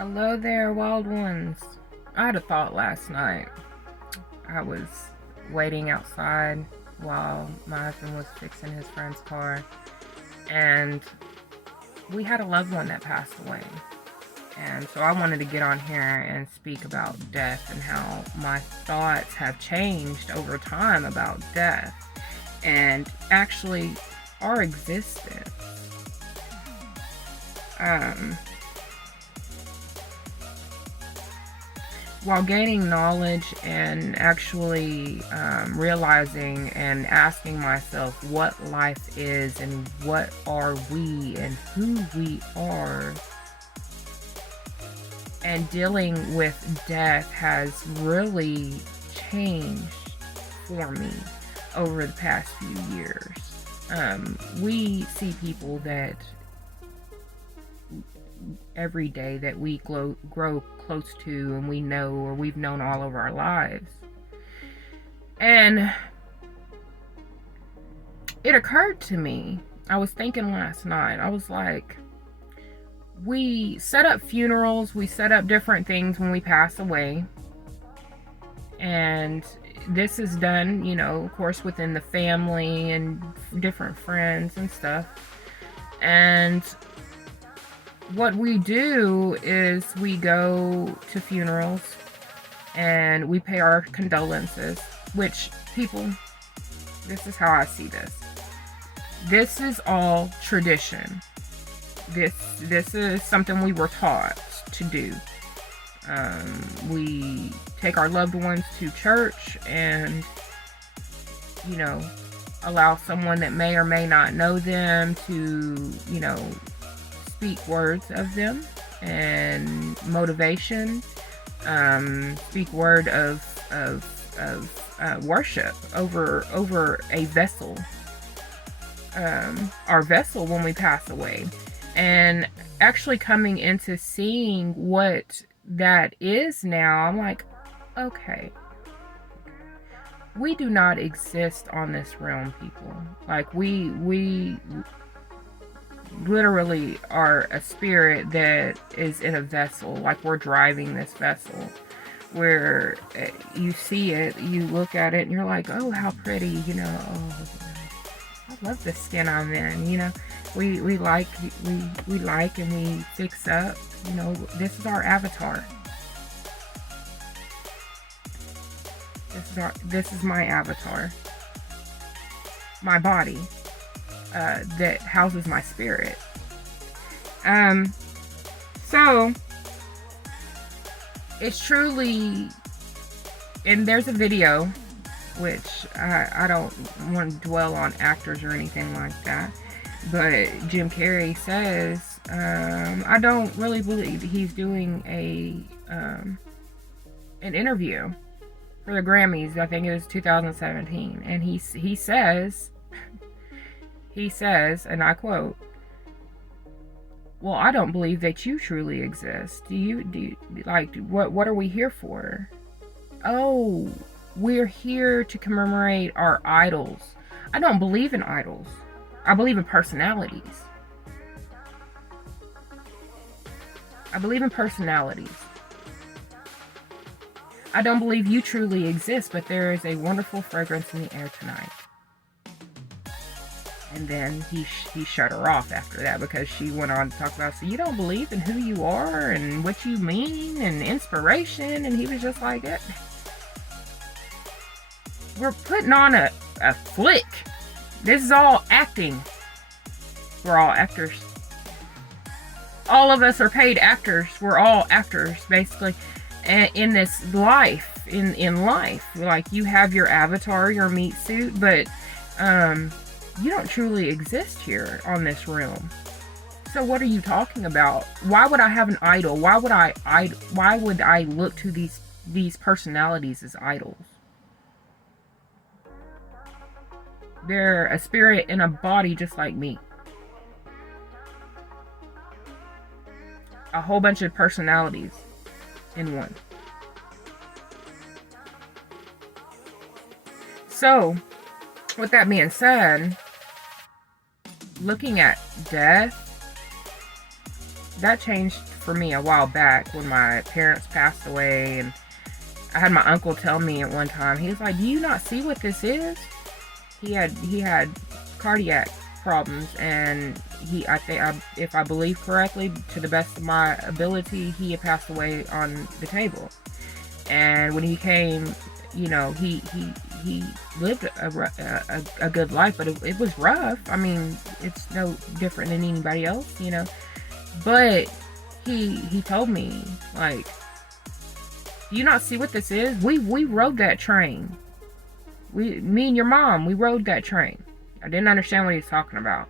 Hello there, wild ones. I had a thought last night. I was waiting outside while my husband was fixing his friend's car, and we had a loved one that passed away. And so I wanted to get on here and speak about death and how my thoughts have changed over time about death and actually our existence. While gaining knowledge and actually realizing and asking myself what life is and what are we and who we are, and dealing with death has really changed for me over the past few years. We see people that every day that we grow close to and we know or we've known all of our lives. And it occurred to me, I was thinking last night, I was like, we set up funerals, we set up different things when we pass away. And this is done, of course, within the family and different friends and stuff. And what we do is we go to funerals and we pay our condolences, which people, this is how I see this. This is all tradition. This is something we were taught to do. We take our loved ones to church and, allow someone that may or may not know them to, speak words of them and motivation, speak word of worship over a vessel, our vessel when we pass away. And actually coming into seeing what that is now, I'm like, okay, we do not exist on this realm, people. Like we literally are a spirit that is in a vessel, like we're driving this vessel, where you see it, you look at it and you're like, oh, how pretty, oh, I love the skin I'm in, we like and we fix up, this is our avatar. This is my avatar, my body, that houses my spirit. So it's truly, and there's a video, which I don't want to dwell on actors or anything like that, but Jim Carrey says, I don't really believe he's doing an interview for the Grammys. I think it was 2017, and he says, and I quote, well, I don't believe that you truly exist. Do you like, what are we here for? Oh, we're here to commemorate our idols. I don't believe in idols. I believe in personalities. I believe in personalities. I don't believe you truly exist, but there is a wonderful fragrance in the air tonight. And then he shut her off after that, because she went on to talk about, so you don't believe in who you are and what you mean and inspiration. And he was just like, we're putting on a flick. This is all acting. We're all actors. All of us are paid actors. We're all actors, basically, in this life, in life. Like, you have your avatar, your meat suit, but you don't truly exist here on this realm. So what are you talking about? Why would I have an idol? Why would I look to these personalities as idols? They're a spirit in a body just like me. A whole bunch of personalities in one. So, with that being said, looking at death, that changed for me a while back when my parents passed away, and I had my uncle tell me at one time, he was like, "Do you not see what this is?" He had cardiac problems, and I think, if I believe correctly, to the best of my ability, he had passed away on the table. And when he came, you know, he lived a good life, but it was rough. I mean, it's no different than anybody else, you know. But he told me, like, "Do you not see what this is? We rode that train. Me and your mom, we rode that train." I didn't understand what he was talking about.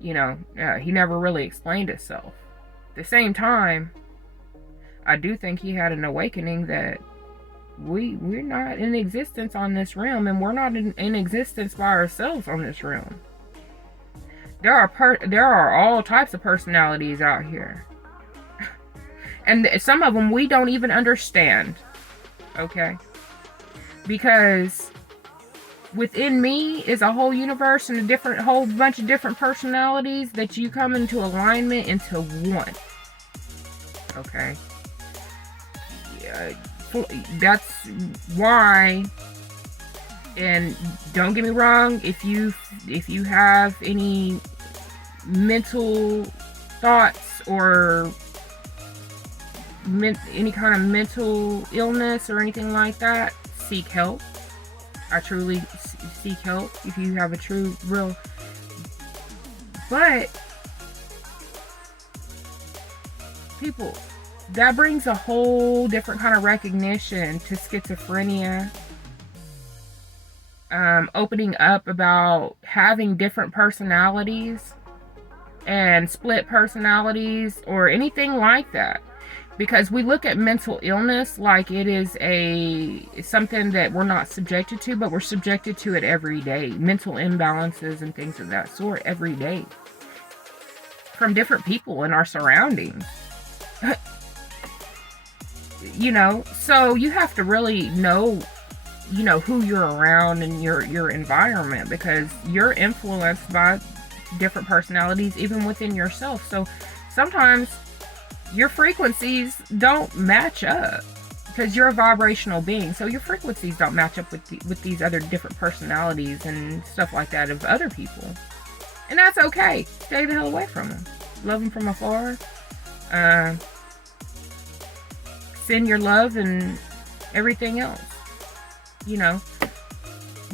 You know, he never really explained himself. At the same time, I do think he had an awakening that we're not in existence on this realm, and we're not in existence by ourselves on this realm. There are all types of personalities out here. And some of them we don't even understand. Okay? Because within me is a whole universe and a whole bunch of different personalities that you come into alignment into one. Okay? Yeah, that's why. And don't get me wrong, if you have any mental thoughts or any kind of mental illness or anything like that, seek help. I truly seek help if you have a true, real. But people, that brings a whole different kind of recognition to schizophrenia. Opening up about having different personalities and split personalities or anything like that. Because we look at mental illness like it is something that we're not subjected to, but we're subjected to it every day. Mental imbalances and things of that sort every day. From different people in our surroundings. You know, so you have to really know, you know, who you're around and your environment, because you're influenced by different personalities even within yourself. So sometimes your frequencies don't match up because you're a vibrational being. So your frequencies don't match up with these other different personalities and stuff like that of other people. And that's okay. Stay the hell away from them. Love them from afar. Send your love and everything else. You know.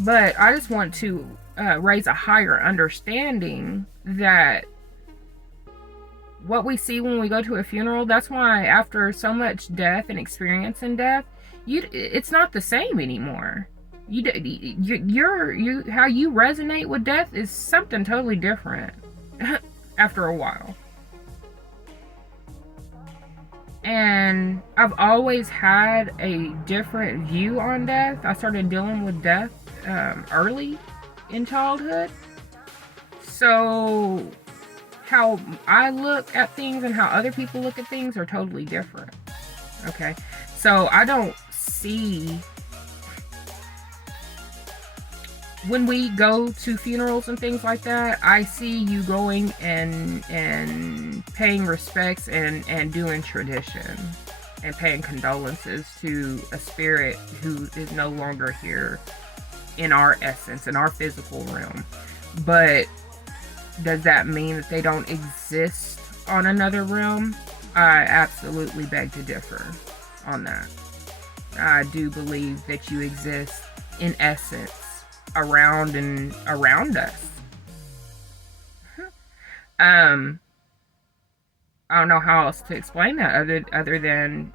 But I just want to raise a higher understanding that what we see when we go to a funeral, that's why after so much death and experience in death, it's not the same anymore. How you resonate with death is something totally different after a while. And I've always had a different view on death. I started dealing with death early in childhood. So how I look at things and how other people look at things are totally different. Okay? So I don't see, when we go to funerals and things like that, I see you going and paying respects and doing tradition and paying condolences to a spirit who is no longer here in our essence, in our physical realm. But does that mean that they don't exist on another realm? I absolutely beg to differ on that. I do believe that you exist in essence around us. I don't know how else to explain that other than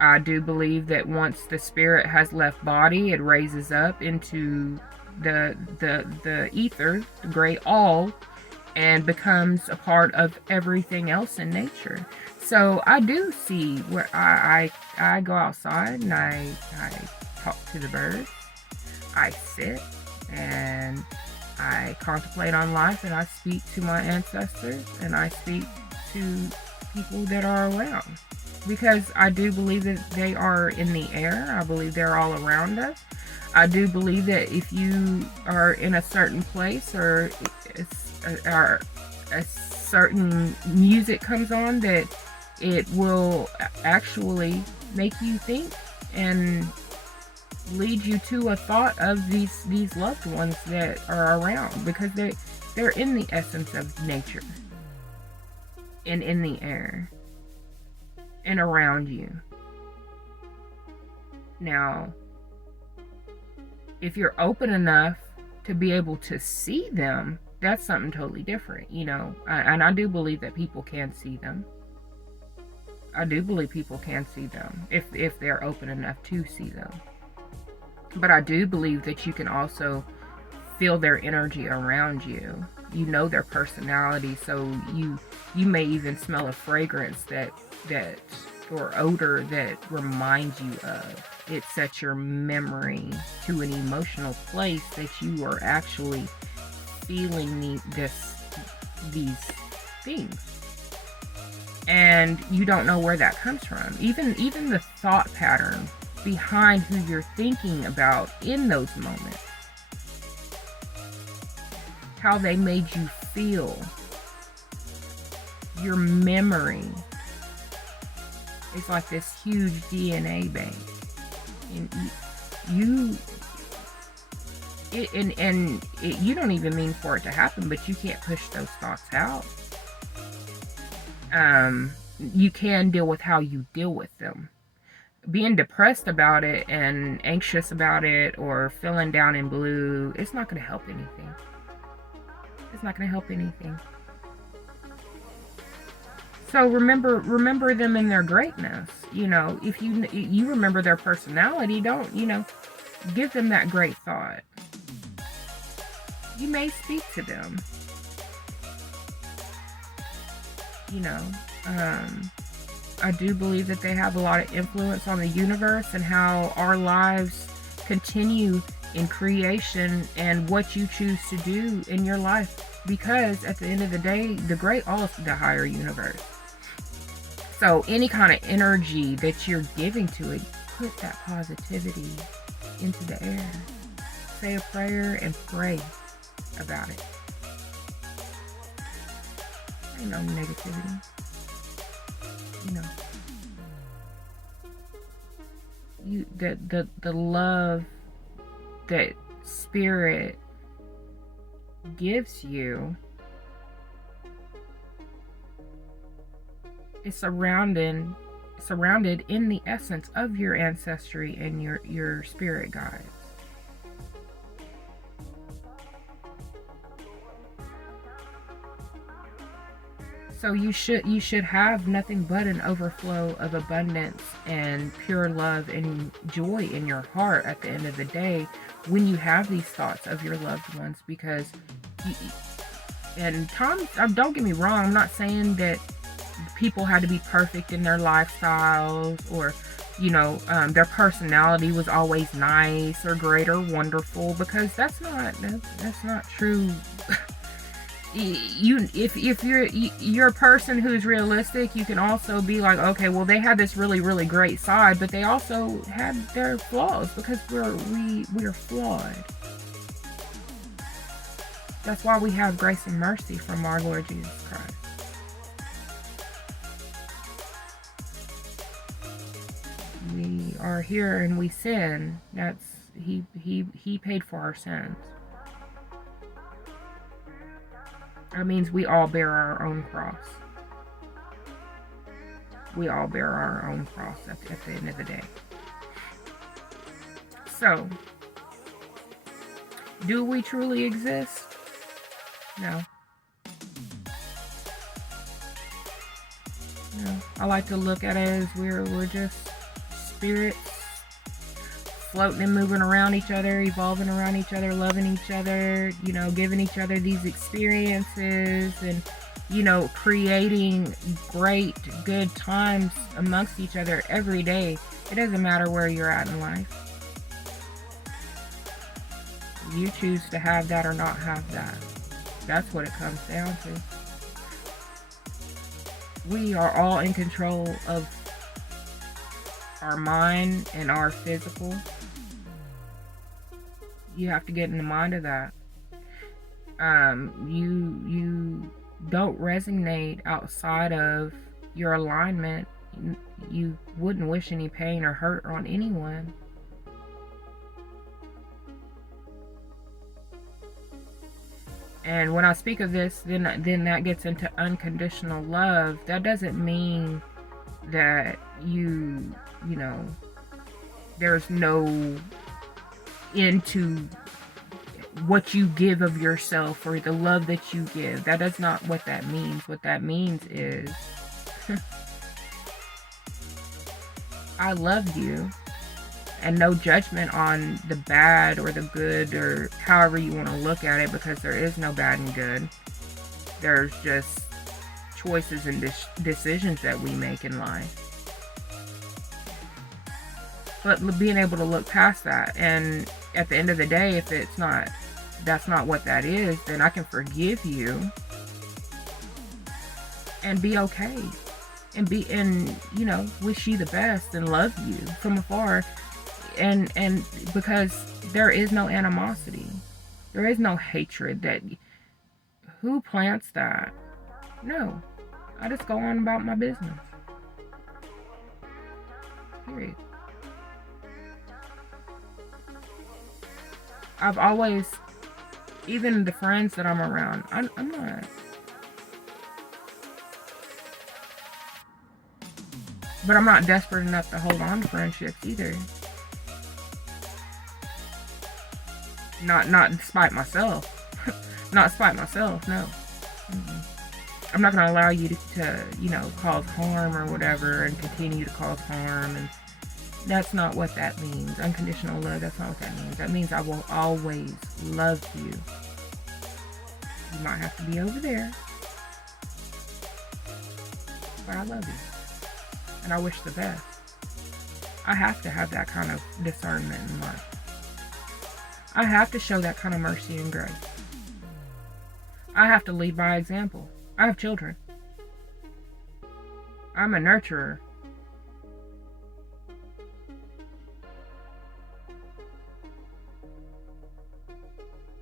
I do believe that once the spirit has left body, it raises up into the ether, the great all, and becomes a part of everything else in nature. So I do see where I go outside and I talk to the birds. I sit and I contemplate on life, and I speak to my ancestors, and I speak to people that are around. Because I do believe that they are in the air. I believe they're all around us. I do believe that if you are in a certain place or a certain music comes on that it will actually make you think and lead you to a thought of these loved ones that are around, because they're in the essence of nature and in the air and around you. Now, if you're open enough to be able to see them, that's something totally different, and I do believe that people can see them. I do believe people can see them if they're open enough to see them. But I do believe that you can also feel their energy around you. You know their personality, so you may even smell a fragrance that or odor that reminds you of. It sets your memory to an emotional place that you are actually feeling these things. And you don't know where that comes from. Even the thought pattern behind who you're thinking about in those moments. How they made you feel. Your memory is like this huge DNA bank. And you don't even mean for it to happen, but you can't push those thoughts out. You can deal with how you deal with them. Being depressed about it and anxious about it or feeling down in blue, it's not going to help anything. It's not going to help anything. So remember them in their greatness. If you remember their personality, don't, give them that great thought. You may speak to them. I do believe that they have a lot of influence on the universe and how our lives continue in creation and what you choose to do in your life. Because at the end of the day, the great all is the higher universe. So any kind of energy that you're giving to it, put that positivity into the air. Say a prayer and pray about it. Ain't no negativity. The love that spirit gives you is surrounded in the essence of your ancestry and your spirit guides. So you should have nothing but an overflow of abundance and pure love and joy in your heart at the end of the day when you have these thoughts of your loved ones. Because don't get me wrong, I'm not saying that people had to be perfect in their lifestyles or their personality was always nice or great or wonderful, because that's not true. If you're a person who's realistic, you can also be like, okay, well, they had this really, really great side, but they also had their flaws, because we're flawed. That's why we have grace and mercy from our Lord Jesus Christ. We are here and we sin. He paid for our sins. That means we all bear our own cross. We all bear our own cross at the end of the day. So, do we truly exist? No. I like to look at it as we're just spirits floating and moving around each other, evolving around each other, loving each other, giving each other these experiences and, creating great, good times amongst each other every day. It doesn't matter where you're at in life. You choose to have that or not have that. That's what it comes down to. We are all in control of our mind and our physical. You have to get in the mind of that. don't resonate outside of your alignment, you wouldn't wish any pain or hurt on anyone. And when I speak of this, then that gets into unconditional love. That doesn't mean that you know, there's no end to what you give of yourself or the love that you give. That is not what that means. What that means is I love you, and no judgment on the bad or the good or however you want to look at it, because there is no bad and good. There's just choices and decisions that we make in life. But being able to look past that, and at the end of the day, if that's not what that is, then I can forgive you and be okay, and wish you the best and love you from afar. And because there is no animosity, there is no hatred. That who plants that? No, I just go on about my business, period. I've always, even the friends that I'm around, I'm not, but I'm not desperate enough to hold on to friendships either. Not despite myself. Not despite myself, no. I'm not going to allow you to cause harm or whatever, and continue to cause harm. And that's not what that means. Unconditional love, that's not what that means. That means I will always love you. You might have to be over there, but I love you. And I wish the best. I have to have that kind of discernment in life. I have to show that kind of mercy and grace. I have to lead by example. I have children. I'm a nurturer.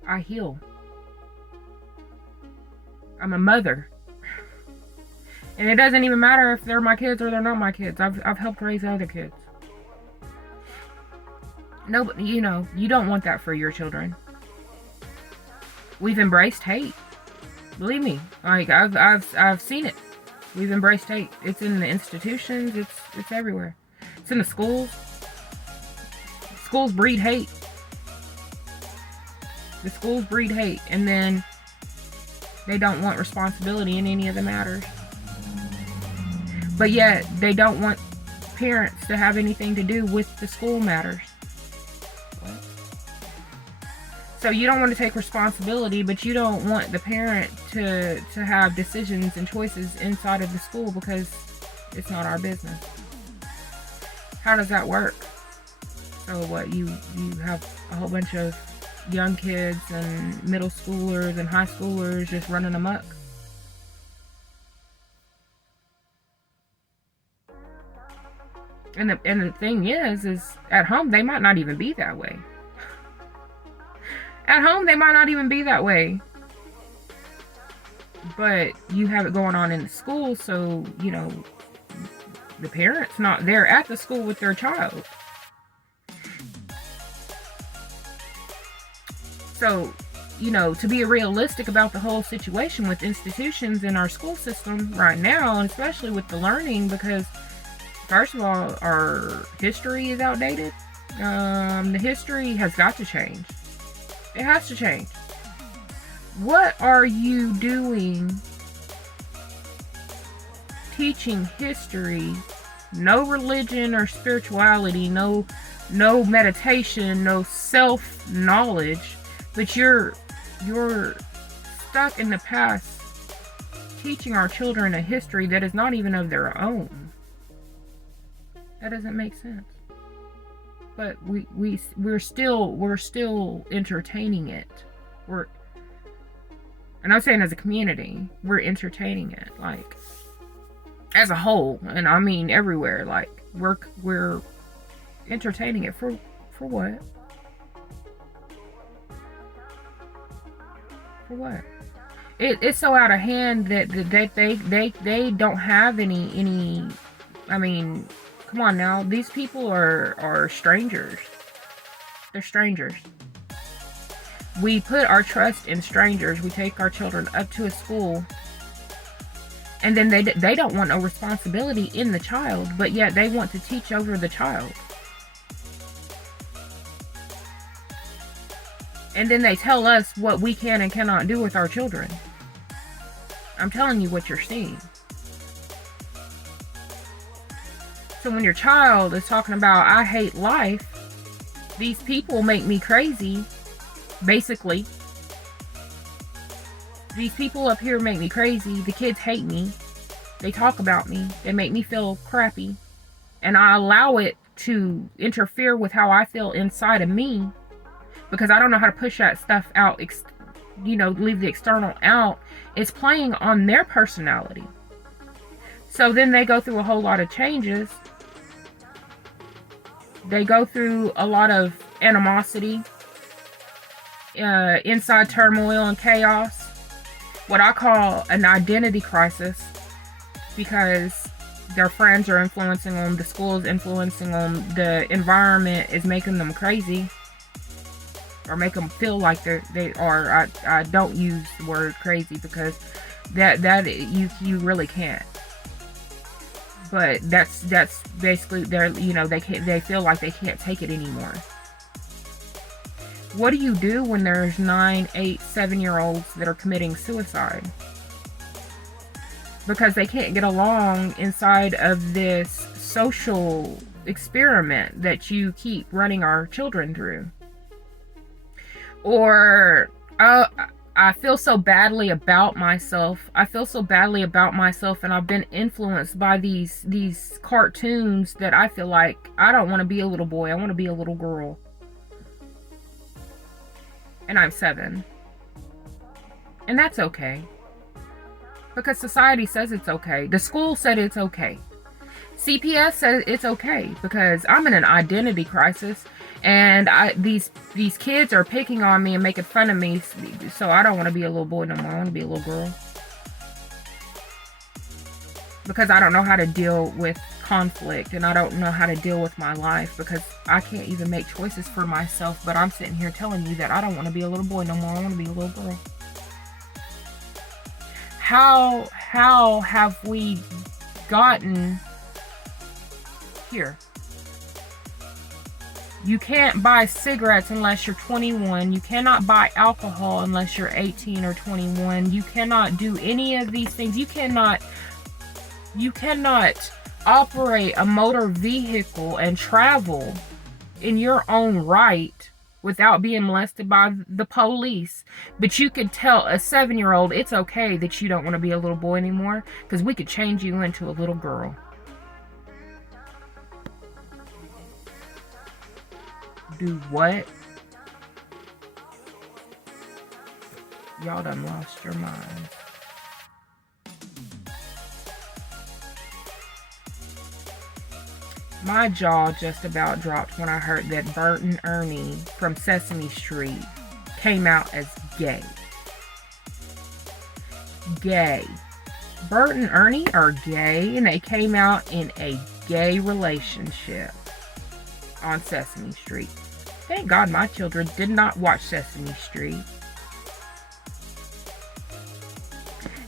I heal. I'm a mother. And it doesn't even matter if they're my kids or they're not my kids. I've helped raise other kids. No, you don't want that for your children. We've embraced hate. Believe me, like I've seen it. We've embraced hate. It's in the institutions. It's everywhere. It's in the schools. Schools breed hate. The schools breed hate, and then they don't want responsibility in any of the matters. But yet they don't want parents to have anything to do with the school matters. So you don't want to take responsibility, but you don't want the parent to have decisions and choices inside of the school because it's not our business. How does that work? So what, you have a whole bunch of young kids and middle schoolers and high schoolers just running amok? And the thing is at home they might not even be that way. At home, they might not even be that way. But you have it going on in the school, so, the parent's not there at the school with their child. So, to be realistic about the whole situation with institutions in our school system right now, and especially with the learning, because, first of all, our history is outdated. The history has got to change. It has to change. What are you doing teaching history? No religion or spirituality, no meditation, no self-knowledge, but you're stuck in the past teaching our children a history that is not even of their own. That doesn't make sense. But we're still entertaining it. And I'm saying as a community, we're entertaining it, like as a whole, and I mean everywhere. Like we're entertaining it for what? For what? it's so out of hand that they don't have any. I mean, come on now, these people are strangers. They're strangers. We put our trust in strangers. We take our children up to a school, and then they don't want no responsibility in the child, but yet they want to teach over the child. And then they tell us what we can and cannot do with our children. I'm telling you what you're seeing. So when your child is talking about, I hate life, these people make me crazy, basically. These people up here make me crazy. The kids hate me. They talk about me. They make me feel crappy. And I allow it to interfere with how I feel inside of me, because I don't know how to push that stuff out, leave the external out. It's playing on their personality. So then they go through a whole lot of changes. They go through a lot of animosity, inside turmoil and chaos. What I call an identity crisis, because their friends are influencing them, the school is influencing them, the environment is making them crazy, or make them feel like they are. I don't use the word crazy, because that you really can't. But that's basically they feel like they can't take it anymore. What do you do when there's 9, 8, 7-year-olds that are committing suicide? Because they can't get along inside of this social experiment that you keep running our children through. Or, I feel so badly about myself. I feel so badly about myself, and I've been influenced by these cartoons that I feel like I don't want to be a little boy. I want to be a little girl. And I'm 7. And that's okay. Because society says it's okay. The school said it's okay. CPS says it's okay, because I'm in an identity crisis, and these kids are picking on me and making fun of me, so I don't want to be a little boy no more. I want to be a little girl. Because I don't know how to deal with conflict, and I don't know how to deal with my life, because I can't even make choices for myself, but I'm sitting here telling you that I don't want to be a little boy no more. I want to be a little girl. How have we gotten here? You can't buy cigarettes unless you're 21. You cannot buy alcohol unless you're 18 or 21. You cannot do any of these things. You cannot operate a motor vehicle and travel in your own right without being molested by the police. But you could tell a 7-year-old it's okay that you don't want to be a little boy anymore, because we could change you into a little girl. Do what? Y'all done lost your mind. My jaw just about dropped when I heard that Bert and Ernie from Sesame Street came out as gay. Gay. Bert and Ernie are gay, and they came out in a gay relationship on Sesame Street. Thank God my children did not watch Sesame Street.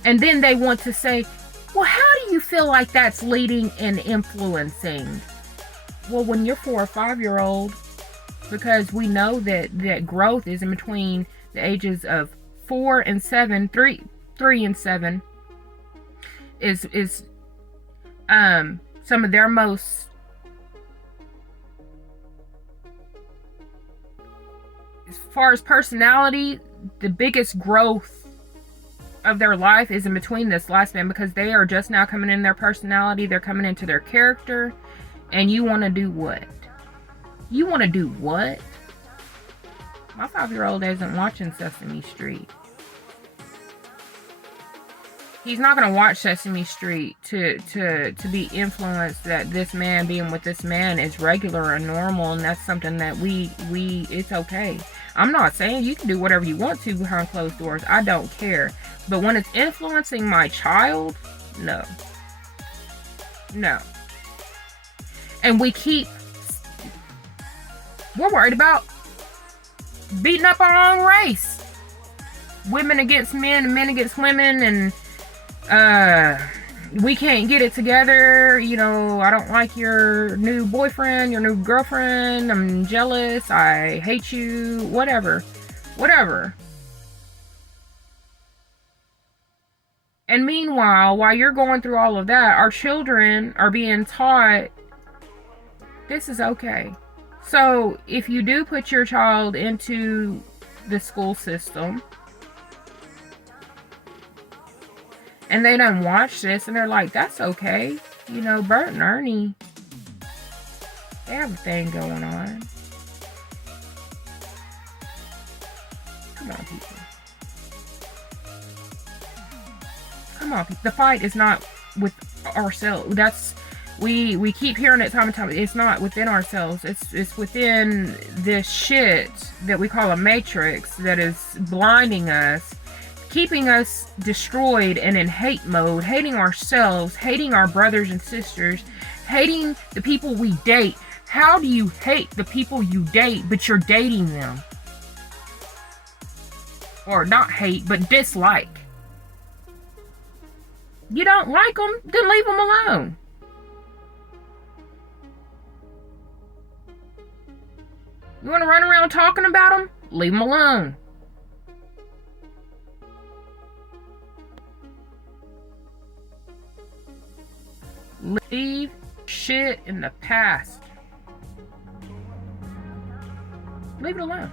And then they want to say, well, how do you feel like that's leading and influencing? Well, when you're 4 or 5-year-old, because we know that growth is in between the ages of 4 and 7, 3 and 7 is some of their most as far as personality, the biggest growth of their life is in between this lifespan, because they are just now coming in their personality, they're coming into their character, and you want to do what? You want to do what? My 5-year-old isn't watching Sesame Street. He's not going to watch Sesame Street to be influenced that this man being with this man is regular and normal, and that's something that we it's okay. I'm not saying you can do whatever you want to behind closed doors. I don't care. But when it's influencing my child, no. No. And we're worried about beating up our own race. Women against men and men against women, and we can't get it together. You know, I don't like your new boyfriend, your new girlfriend. I'm jealous. I hate you. Whatever. Whatever. And meanwhile, while you're going through all of that, our children are being taught this is okay. So if you do put your child into the school system and they don't watch this and they're like, that's okay. You know, Bert and Ernie, they have a thing going on. Come on, people. Come on, people. The fight is not with ourselves. That's, we keep hearing it time and time. It's not within ourselves. It's within this shit that we call a matrix that is blinding us, keeping us destroyed and in hate mode, hating ourselves, hating our brothers and sisters, hating the people we date. How do you hate the people you date, but you're dating them? Or not hate, but dislike. You don't like them, then leave them alone. You want to run around talking about them? Leave them alone. Leave shit in the past. Leave it alone.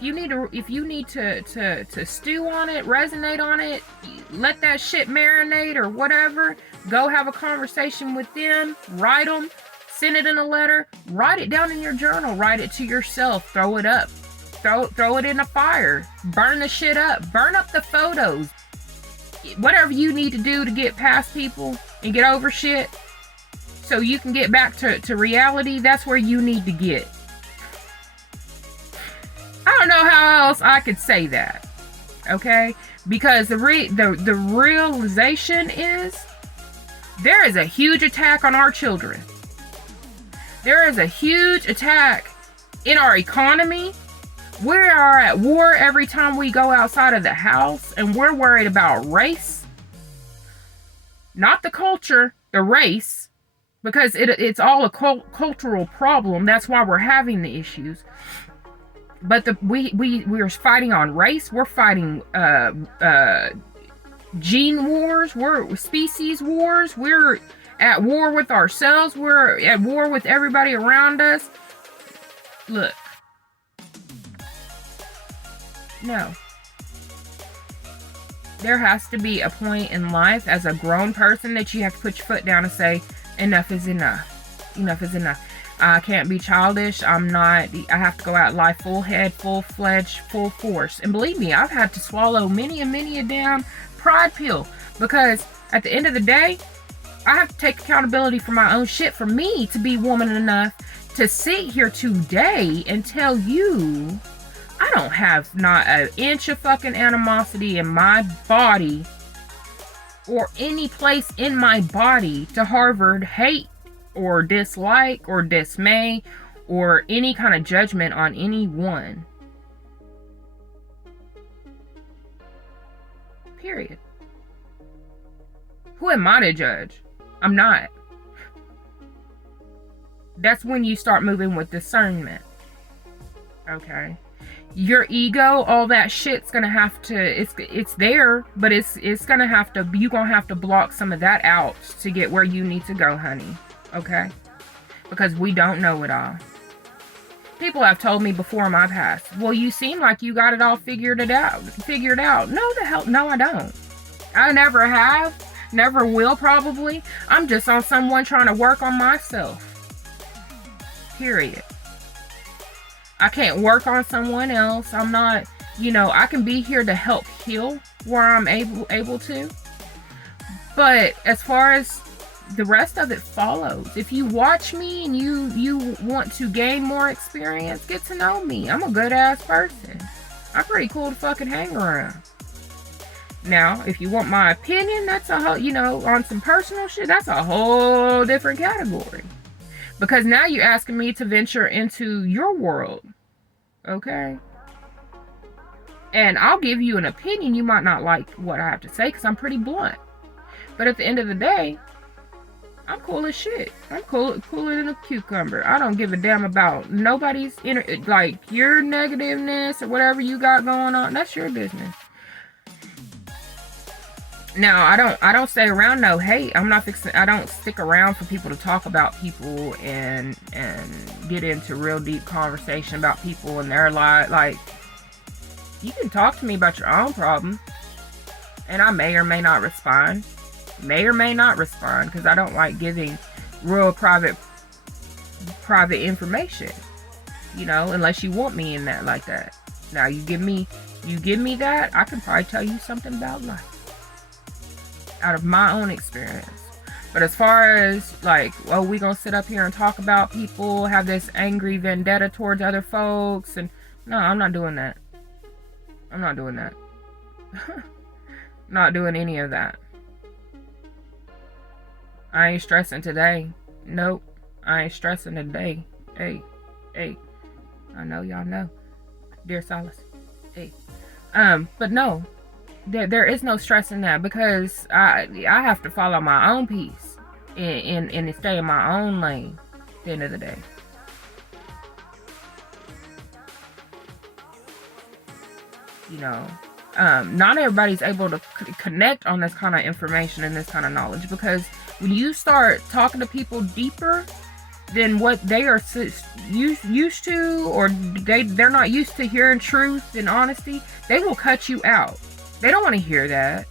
If you need to stew on it, resonate on it, let that shit marinate or whatever, go have a conversation with them, write them, send it in a letter, write it down in your journal, write it to yourself, throw it up, throw it in a fire, burn the shit up, burn up the photos, whatever you need to do to get past people and get over shit so you can get back to reality. That's where you need to get. I don't know how else I could say that, okay? Because the realization is there is a huge attack on our children. There is a huge attack in our economy. We are at war every time we go outside of the house, and we're worried about race. Not the culture, the race, because it's all a cultural problem. That's why we're having the issues. But we're fighting on race. We're fighting gene wars. We're species wars. We're at war with ourselves. We're at war with everybody around us. Look. No. There has to be a point in life as a grown person that you have to put your foot down and say, enough is enough. Enough is enough. I can't be childish. I have to go out life full head, full-fledged, full force. And believe me, I've had to swallow many a damn pride pill. Because at the end of the day, I have to take accountability for my own shit. For me to be woman enough to sit here today and tell you I don't have not an inch of fucking animosity in my body or any place in my body to harbor hate or dislike or dismay or any kind of judgment on anyone. Period. Who am I to judge? I'm not. That's when you start moving with discernment. Okay? Your ego, all that shit's gonna have to, it's there, but it's gonna have to, you're gonna have to block some of that out to get where you need to go, honey. Okay? Because we don't know it all. People have told me before in my past, well, you seem like you got it all figured out. No, the hell, no, I don't. I never have, never will probably. I'm just on someone trying to work on myself. Period. I can't work on someone else. I'm not, I can be here to help heal where I'm able to. But as far as the rest of it follows. If you watch me and you want to gain more experience, get to know me. I'm a good ass person. I'm pretty cool to fucking hang around. Now, if you want my opinion, that's a whole, on some personal shit, that's a whole different category. Because now you're asking me to venture into your world. Okay? And I'll give you an opinion. You might not like what I have to say because I'm pretty blunt. But at the end of the day, I'm cool as shit. I'm cooler than a cucumber. I don't give a damn about nobody's like your negativeness or whatever you got going on. That's your business. Now, I don't stay around no hate. I don't stick around for people to talk about people and get into real deep conversation about people and their life. Like, you can talk to me about your own problem, and I may or may not respond. Because I don't like giving real private information, unless you want me in that like that. Now you give me that, I can probably tell you something about life out of my own experience. But as far as like, we gonna sit up here and talk about people, have this angry vendetta towards other folks, and no, I'm not doing that. Not doing any of that. I ain't stressing today. Nope. I ain't stressing today. Hey. I know y'all know. Dear Silas. Hey. But no. There is no stress in that because I have to follow my own peace and stay in my own lane at the end of the day. Not everybody's able to connect on this kind of information and this kind of knowledge, because when you start talking to people deeper than what they are used to, or they're not used to hearing truth and honesty, they will cut you out. They don't want to hear that.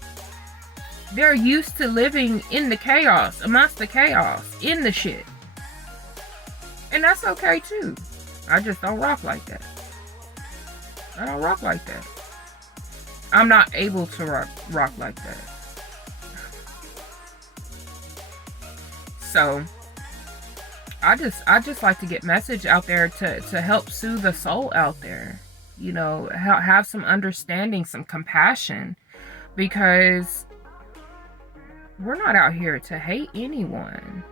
They're used to living in the chaos, amongst the chaos, in the shit. And that's okay too. I just don't rock like that. I don't rock like that. I'm not able to rock like that. So I just like to get message out there to help soothe the soul out there. Have some understanding, some compassion, because we're not out here to hate anyone.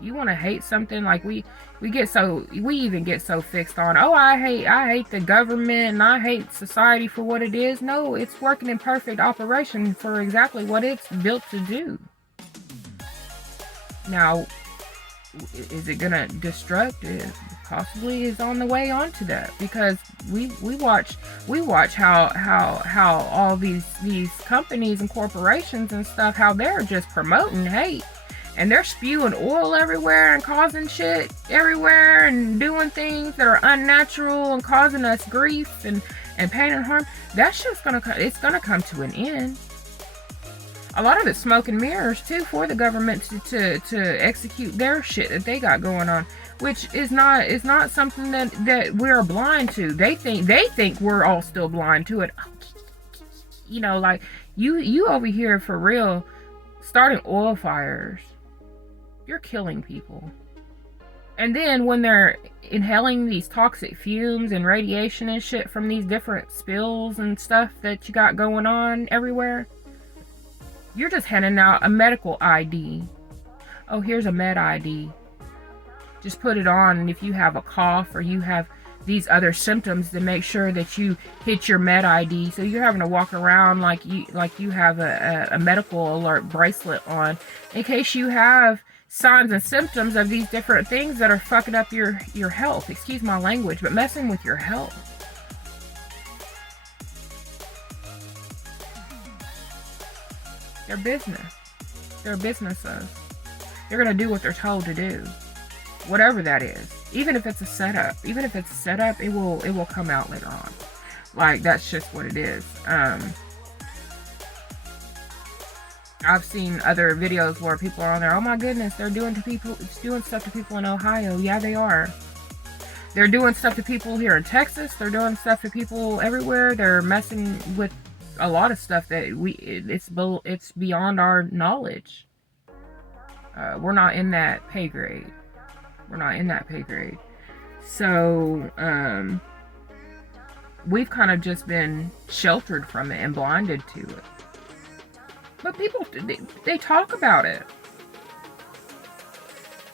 You want to hate something, like we even get so fixed on, I hate the government and I hate society for what it is. No, it's working in perfect operation for exactly what it's built to do. Now, is it gonna destruct? It possibly is on the way onto that, because we watch how all these companies and corporations and stuff, how they're just promoting hate. And they're spewing oil everywhere and causing shit everywhere and doing things that are unnatural and causing us grief and pain and harm. That shit's gonna come to an end. A lot of it's smoke and mirrors too for the government to execute their shit that they got going on, which is not something that we're blind to. They think we're all still blind to it. Like you over here for real starting oil fires. You're killing people. And then when they're inhaling these toxic fumes and radiation and shit from these different spills and stuff that you got going on everywhere, you're just handing out a medical ID. Oh, here's a med ID. Just put it on, and if you have a cough or you have these other symptoms, to make sure that you hit your med ID. So you're having to walk around like you have a medical alert bracelet on, in case you have signs and symptoms of these different things that are fucking up your health. Excuse my language, but messing with your health. Their business. Their businesses. They're gonna do what they're told to do, whatever that is. Even if it's a setup, it will come out later on. Like, that's just what it is. I've seen other videos where people are on there, oh my goodness, they're doing stuff to people in Ohio. Yeah, they are. They're doing stuff to people here in Texas. They're doing stuff to people everywhere. They're messing with a lot of stuff that it's beyond our knowledge. We're not in that pay grade. We're not in that pay grade. So, we've kind of just been sheltered from it and blinded to it. But people, they talk about it.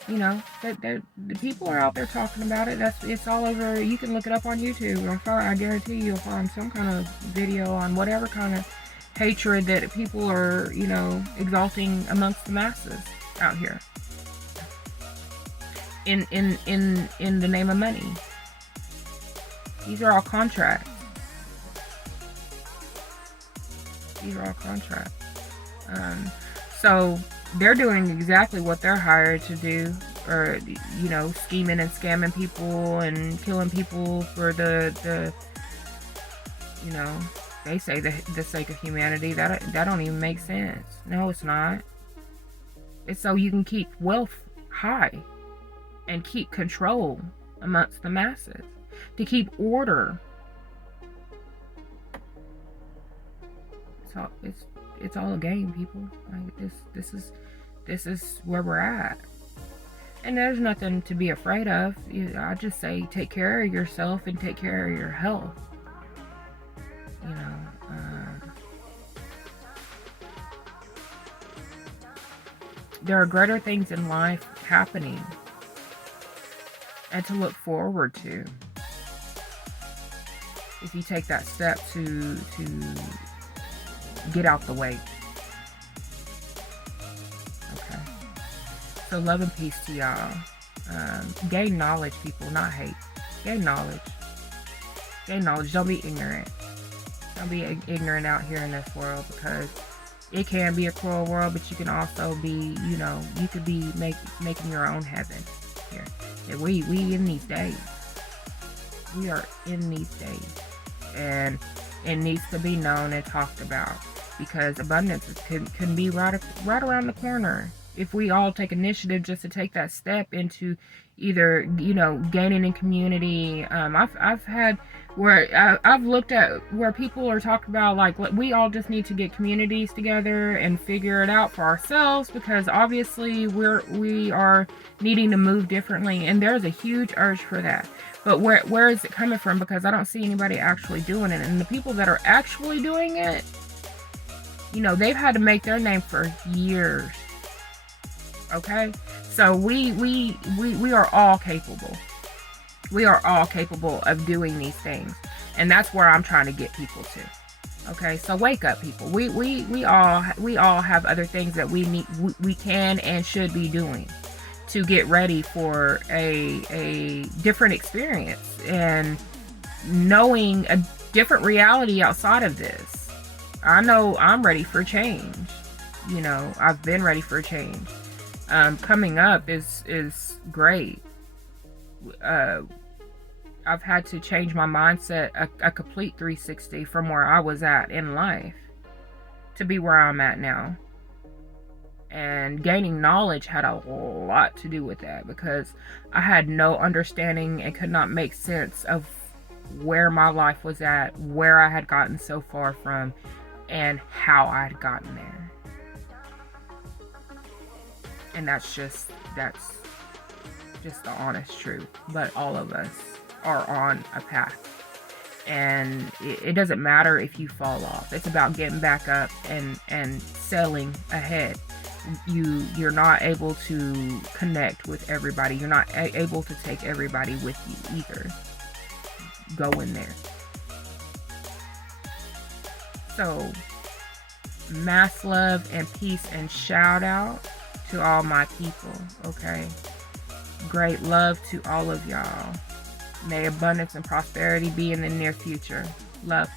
You know, the people are out there talking about it. It's all over. You can look it up on YouTube. I guarantee you'll find some kind of video on whatever kind of hatred that people are, you know, exalting amongst the masses out here. In the name of money. These are all contracts. These are all contracts. So they're doing exactly what they're hired to do, or, you know, scheming and scamming people and killing people for the you know, they say the sake of humanity. That don't even make sense. No, it's not. It's so you can keep wealth high and keep control amongst the masses, to keep order. So it's all a game, people. Like this is where we're at, and there's nothing to be afraid of. I just say take care of yourself and take care of your health. You know, there are greater things in life happening and to look forward to if you take that step to get out the way. Okay. So love and peace to y'all. Gain knowledge, people, not hate. Gain knowledge. Gain knowledge. Don't be ignorant. Don't be ignorant out here in this world, because it can be a cruel world, but you can also be, you know, you could be making your own heaven here. And we in these days. We are in these days. And it needs to be known and talked about, because abundance can be right around the corner if we all take initiative just to take that step into either, you know, gaining in community. I've had where I've looked at where people are talking about, like, we all just need to get communities together and figure it out for ourselves, because obviously we are needing to move differently, and there's a huge urge for that. But where is it coming from? Because I don't see anybody actually doing it, and the people that are actually doing it, you know, they've had to make their name for years. Okay, so we are all capable. We are all capable of doing these things, and that's where I'm trying to get people to. Okay, so wake up, people. We all have other things that we can and should be doing to get ready for a different experience and knowing a different reality outside of this. I know I'm ready for change. You know, I've been ready for change. Coming up is great. I've had to change my mindset a complete 360 from where I was at in life to be where I'm at now. And gaining knowledge had a lot to do with that, because I had no understanding and could not make sense of where my life was at, where I had gotten so far from, and how I had gotten there. And that's just the honest truth. But all of us are on a path, and it doesn't matter if you fall off. It's about getting back up and sailing ahead. You're not able to connect with everybody. You're not able to take everybody with you either. Go in there. So, mass love and peace and shout out to all my people, okay? Great love to all of y'all. May abundance and prosperity be in the near future. Love.